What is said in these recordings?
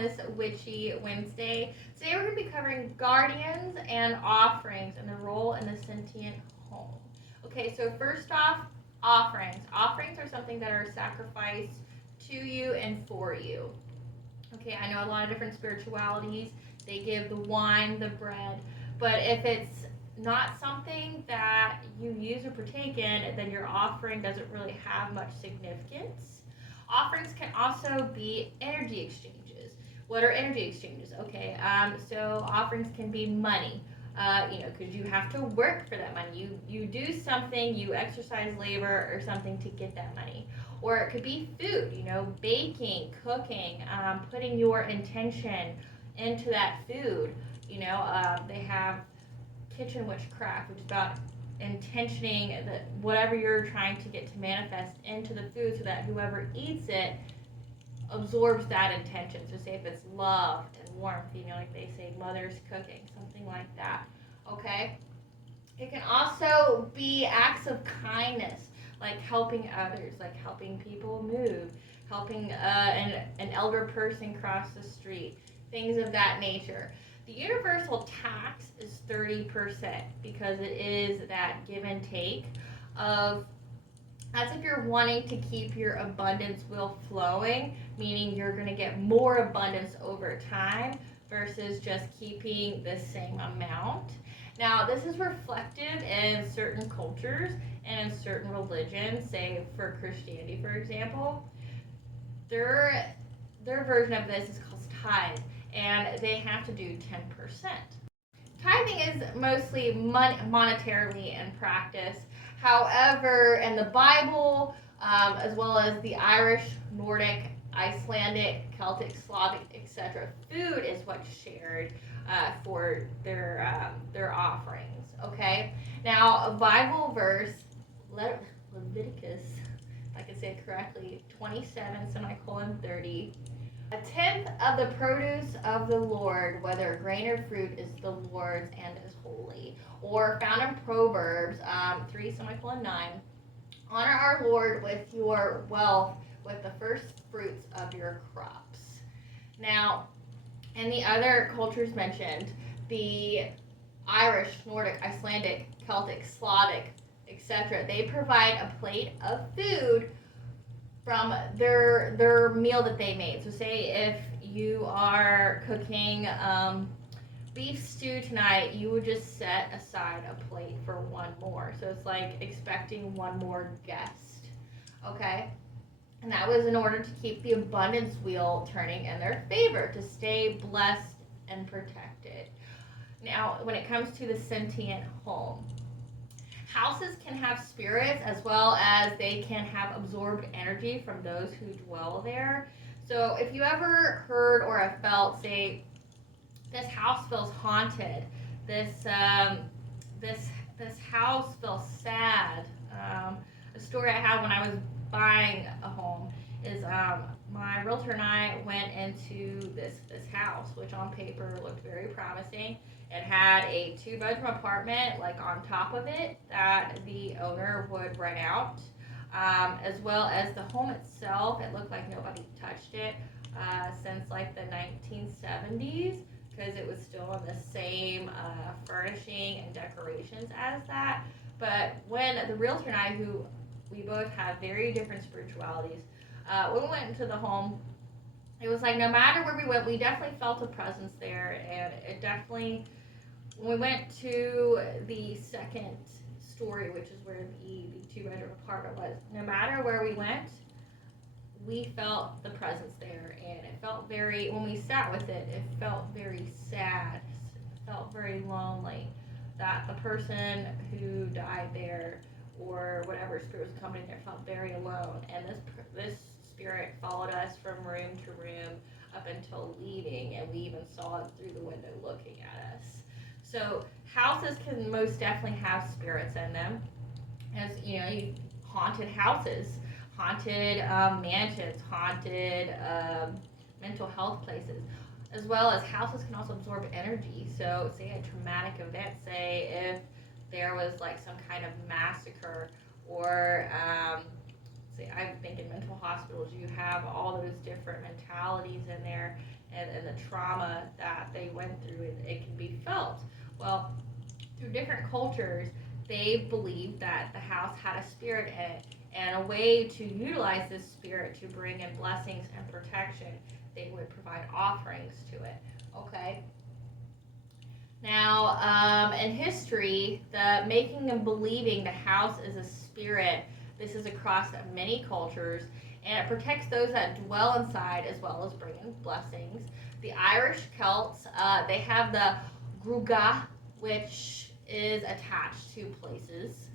this Witchy Wednesday. Today we're going to be covering guardians and offerings and the role in the sentient home. Okay, so first off, offerings. Offerings are something that are sacrificed to you and for you. Okay, I know a lot of different spiritualities. They give the wine, the bread, but if it's not something that you use or partake in, then your offering doesn't really have much significance. Offerings can also be energy exchanges. What are energy exchanges? Okay, so offerings can be money. Because you have to work for that money. You do something, you exercise labor or something to get that money. Or it could be food, baking, cooking, putting your intention into that food. They have kitchen witchcraft, which is about intentioning that whatever you're trying to get to manifest into the food so that whoever eats it absorbs that intention. So say if it's love and warmth, like they say mother's cooking, something like that. Okay? It can also be acts of kindness, like helping others, like helping people move, helping an elder person cross the street, things of that nature. The universal tax is 30% because it is that give and take of, as if you're wanting to keep your abundance wheel flowing, meaning you're going to get more abundance over time versus just keeping the same amount. Now, this is reflected in certain cultures and in certain religions, say for Christianity, for example. Their version of this is called Tithe, and they have to do 10%. Tithing is mostly monetarily in practice. However, in the Bible, as well as the Irish, Nordic, Icelandic, Celtic, Slavic, etc., food is what's shared for their offerings. Okay. Now, a Bible verse, Leviticus, if I can say it correctly, 27:30. A tenth of the produce of the Lord, whether grain or fruit, is the Lord's and is holy. Or found in Proverbs 3:9. Honor our Lord with your wealth, with the first fruits of your crops. Now, in the other cultures mentioned, the Irish, Nordic, Icelandic, Celtic, Slavic, etc., they provide a plate of food from their meal that they made. So say if you are cooking beef stew tonight, you would just set aside a plate for one more. So it's like expecting one more guest. Okay? And that was in order to keep the abundance wheel turning in their favor, to stay blessed and protected. Now, when it comes to the sentient home, houses can have spirits as well as they can have absorbed energy from those who dwell there. So if you ever heard or have felt, say, this house feels haunted, this house feels sad. A story I had when I was buying a home is my realtor and I went into this house, which on paper looked very promising. It had a 2-bedroom apartment like on top of it that the owner would rent out, as well as the home itself. It looked like nobody touched it since like the 1970s because it was still in the same furnishing and decorations as that. But when the realtor and I, who we both have very different spiritualities, when we went into the home, it was like no matter where we went, we definitely felt a presence there, and it definitely, when we went to the second story, which is where the 2-bedroom apartment was, no matter where we went, we felt the presence there, and it felt very, when we sat with it, it felt very sad, it felt very lonely, that the person who died there or whatever spirit was accompanying there felt very alone, and this spirit followed us from room to room up until leaving, and we even saw it through the window looking at us. So houses can most definitely have spirits in them, as haunted houses, haunted mansions, haunted mental health places, as well as houses can also absorb energy. So say a traumatic event, say if there was like some kind of massacre, or See, I think in mental hospitals you have all those different mentalities in there, and the trauma that they went through, it can be felt. Well, through different cultures, they believed that the house had a spirit in it, and a way to utilize this spirit to bring in blessings and protection, they would provide offerings to it. Okay. Now, in history, the making and believing the house is a spirit, this is across many cultures, and it protects those that dwell inside as well as bringing blessings. The Irish Celts, they have the Gruagach, which is attached to places,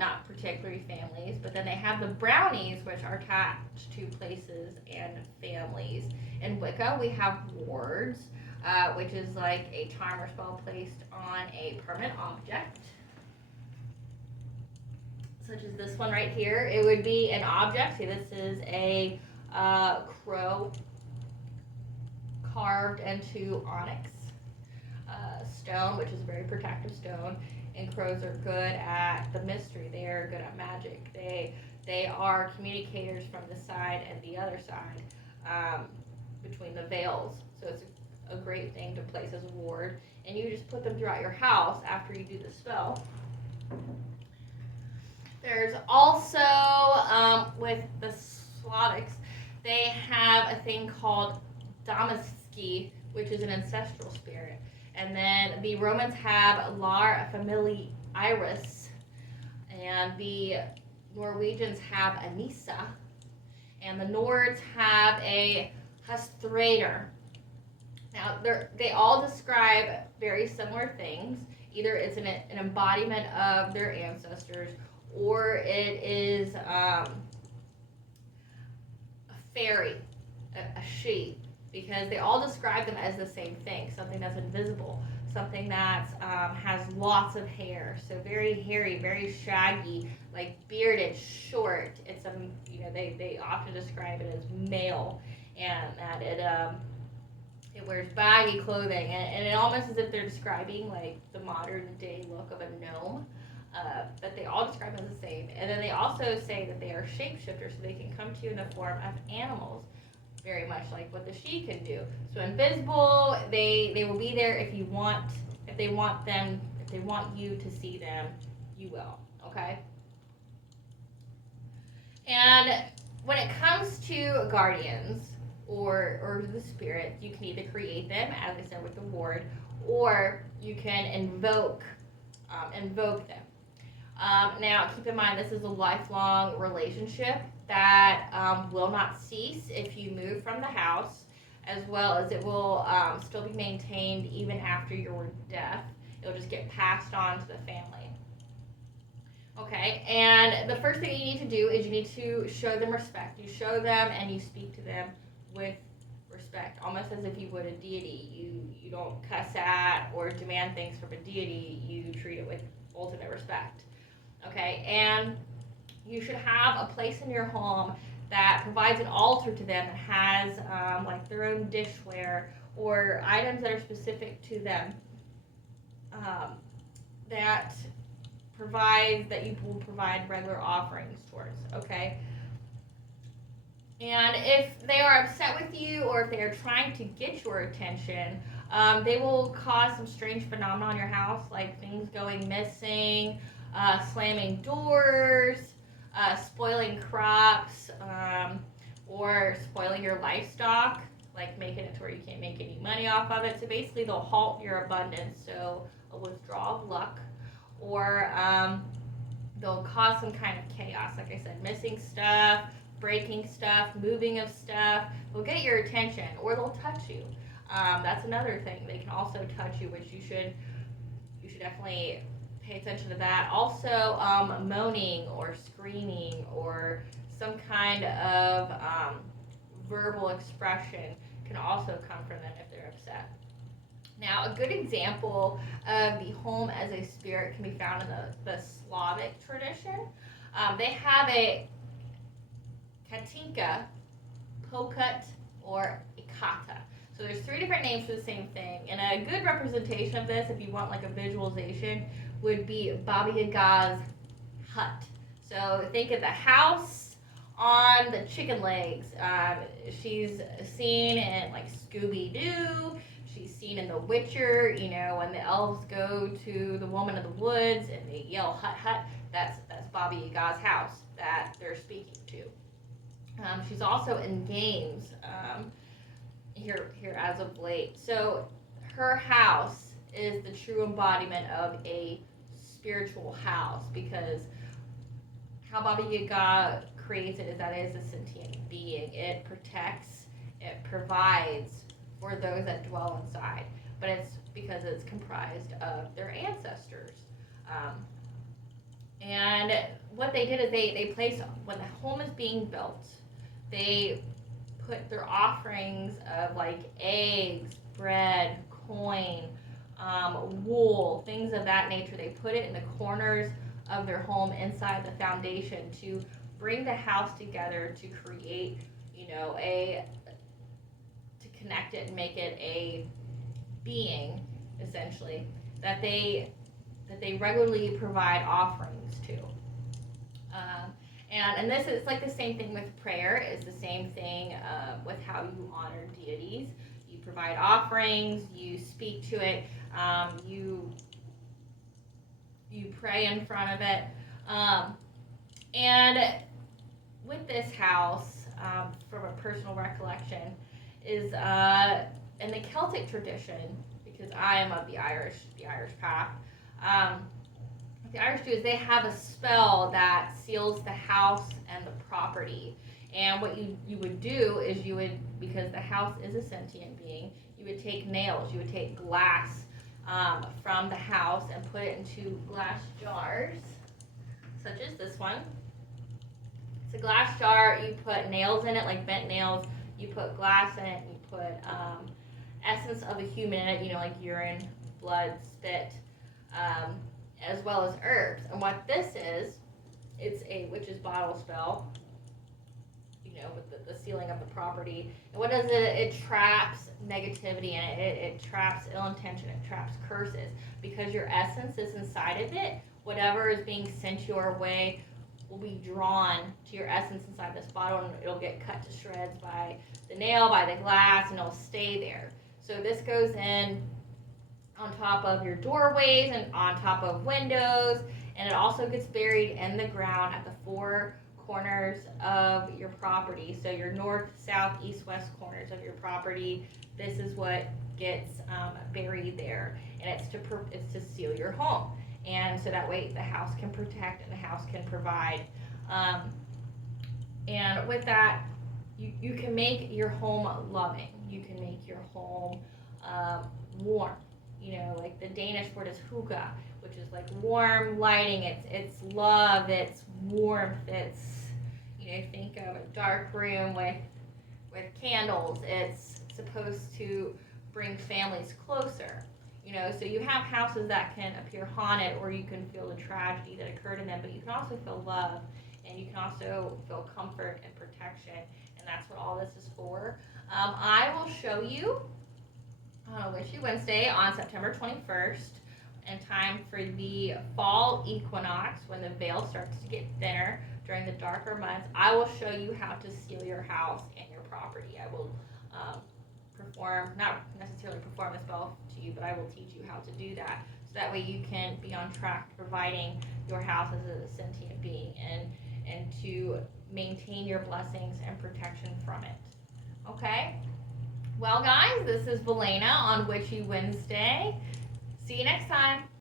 not particularly families, but then they have the Brownies, which are attached to places and families. In Wicca, we have wards, which is like a charm or spell placed on a permanent object, such as this one right here. It would be an object. See, this is a crow carved into onyx stone, which is a very protective stone. And crows are good at the mystery. They are good at magic. They are communicators from the side and the other side, between the veils. So it's a great thing to place as a ward. And you just put them throughout your house after you do the spell. There's also, with the Slavics, they have a thing called Damaski, which is an ancestral spirit. And then the Romans have Lar Familiaris, and the Norwegians have a Nisse, and the Nords have a Hustrader. Now, they all describe very similar things. Either it's an embodiment of their ancestors, or it is a fairy, a she, because they all describe them as the same thing, something that's invisible, something that has lots of hair, so very hairy, very shaggy, like bearded, short. It's they often describe it as male, and that it wears baggy clothing, and it almost as if they're describing like the modern day look of a gnome. But they all describe them as the same. And then they also say that they are shapeshifters, so they can come to you in the form of animals, very much like what the she can do. So invisible, they will be there if they want you to see them, you will. Okay? And when it comes to guardians or the spirits, you can either create them, as I said with the ward, or you can invoke them. Now, keep in mind, this is a lifelong relationship that will not cease if you move from the house, as well as it will still be maintained even after your death. It'll just get passed on to the family. Okay, and the first thing you need to do is you need to show them respect. You show them and you speak to them with respect, almost as if you would a deity. You don't cuss at or demand things from a deity. You treat it with ultimate respect. Okay, and you should have a place in your home that provides an altar to them that has like their own dishware or items that are specific to them, that you will provide regular offerings towards. Okay, and if they are upset with you or if they are trying to get your attention, they will cause some strange phenomena in your house, like things going missing, slamming doors, spoiling crops, or spoiling your livestock, like making it to where you can't make any money off of it. So basically they'll halt your abundance, so a withdrawal of luck, or they'll cause some kind of chaos, like I said, missing stuff, breaking stuff, moving of stuff. They'll get your attention, or they'll touch you. That's another thing. They can also touch you, which you should definitely pay attention to that. Also, moaning or screaming or some kind of verbal expression can also come from them if they're upset. Now, a good example of the home as a spirit can be found in the Slavic tradition. They have a Khatynka, Pokut, or a Khaty. So there's 3 different names for the same thing. And a good representation of this, if you want like a visualization, would be Baba Yaga's hut. So think of the house on the chicken legs. She's seen in like Scooby-Doo. She's seen in The Witcher, when the elves go to the woman of the woods and they yell hut hut. That's Baba Yaga's house that they're speaking to. She's also in games here as of late. So her house is the true embodiment of a spiritual house, because how Baba Yaga creates it is that it is a sentient being. It protects, it provides for those that dwell inside, but it's because it's comprised of their ancestors. And what they did is they place, when the home is being built, they put their offerings of like eggs, bread, coin, wool, things of that nature. They put it in the corners of their home inside the foundation to bring the house together, to create, to connect it and make it a being, essentially, that they regularly provide offerings to. And this is like the same thing with prayer. It's the same thing with how you honor deities. You provide offerings, you speak to it, you pray in front of it. And with this house, from a personal recollection, is in the Celtic tradition, because I am of the Irish path. What the Irish do is they have a spell that seals the house and the property. And what you would do is because the house is a sentient being, you would take nails, you would take glass from the house and put it into glass jars, such as this one. It's a glass jar. You put nails in it, like bent nails. You put glass in it. You put essence of a human in it, like urine, blood, spit, as well as herbs. And what this is, it's a witch's bottle spell, with the sealing of the property. And what does it? It traps negativity in it. It traps ill intention. It traps curses. Because your essence is inside of it, whatever is being sent your way will be drawn to your essence inside this bottle, and it'll get cut to shreds by the nail, by the glass, and it'll stay there. So this goes in on top of your doorways and on top of windows, and it also gets buried in the ground at the four corners of your property. So your north, south, east, west corners of your property, this is what gets buried there, and it's to seal your home, and so that way the house can protect and the house can provide. And with that, you can make your home loving. You can make your home warm. Like the Danish word is hygge, which is like warm lighting. It's love. It's warmth. It's think of a dark room with candles. It's supposed to bring families closer. So you have houses that can appear haunted, or you can feel the tragedy that occurred in them, but you can also feel love, and you can also feel comfort and protection, and that's what all this is for. I will show you on Witchy Wednesday on September 21st, in time for the fall equinox, when the veil starts to get thinner during the darker months. I will show you how to seal your house and your property. I will not necessarily perform the spell to you, but I will teach you how to do that, so that way you can be on track to providing your house as a sentient being, and to maintain your blessings and protection from it. Okay? Well, guys, this is Valena on Witchy Wednesday. See you next time.